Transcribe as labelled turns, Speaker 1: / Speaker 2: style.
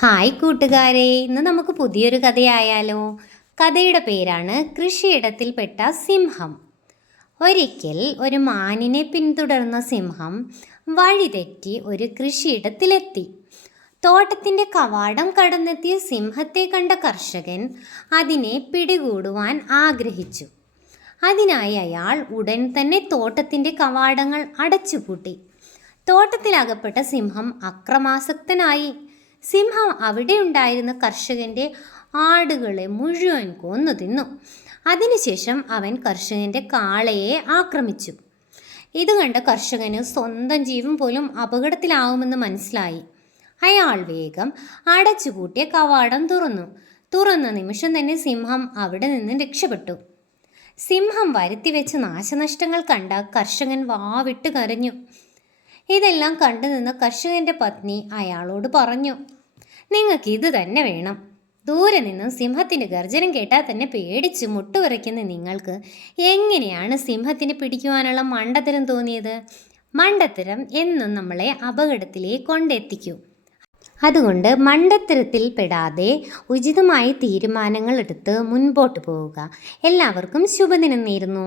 Speaker 1: Hi കൂട്ടുകാരെ ഇന്ന് നമുക്ക് പുതിയൊരു കഥയായാലോ? കഥയുടെ പേരാണ് കൃഷിയിടത്തിൽപ്പെട്ട സിംഹം. ഒരിക്കൽ ഒരു മാനിനെ പിന്തുടർന്ന സിംഹം വഴിതെറ്റി ഒരു കൃഷിയിടത്തിലെത്തി. തോട്ടത്തിന്റെ കവാടം കടന്നെത്തിയ സിംഹത്തെ കണ്ട കർഷകൻ അതിനെ പിടികൂടുവാൻ ആഗ്രഹിച്ചു. അതിനായി അയാൾ ഉടൻ തന്നെ തോട്ടത്തിന്റെ കവാടങ്ങൾ അടച്ചുപൂട്ടി. തോട്ടത്തിലകപ്പെട്ട സിംഹം അക്രമാസക്തനായി. സിംഹം അവിടെ ഉണ്ടായിരുന്ന കർഷകന്റെ ആടുകളെ മുഴുവൻ കൊന്നു തിന്നു. അതിനുശേഷം അവൻ കർഷകന്റെ കാളയെ ആക്രമിച്ചു. ഇത് കണ്ട കർഷകന് സ്വന്തം ജീവൻ പോലും അപകടത്തിലാവുമെന്ന് മനസ്സിലായി. അയാൾ വേഗം അടച്ചുപൂട്ടിയ കവാടം തുറന്നു. തുറന്ന നിമിഷം തന്നെ സിംഹം അവിടെ നിന്ന് രക്ഷപ്പെട്ടു. സിംഹം വരുത്തിവെച്ച നാശനഷ്ടങ്ങൾ കണ്ട കർഷകൻ വാവിട്ട് കരഞ്ഞു. ഇതെല്ലാം കണ്ടു നിന്ന പത്നി അയാളോട് പറഞ്ഞു നിങ്ങൾക്ക് ഇത് തന്നെ വേണം. ദൂരെ നിന്നും സിംഹത്തിന്റെ ഗർജനം കേട്ടാൽ തന്നെ പേടിച്ച് മുട്ടുവിറയ്ക്കുന്ന നിങ്ങൾക്ക് എങ്ങനെയാണ് സിംഹത്തിനെ പിടിക്കുവാനുള്ള മണ്ടത്തരം തോന്നിയത്? മണ്ടത്തരം എന്നും നമ്മളെ അപകടത്തിലേക്ക് കൊണ്ടെത്തിക്കൂ. അതുകൊണ്ട് മണ്ടത്തരത്തിൽ പെടാതെ ഉചിതമായ തീരുമാനങ്ങൾ എടുത്ത് മുൻപോട്ട് പോവുക. എല്ലാവർക്കും ശുഭദിനം നേരുന്നു.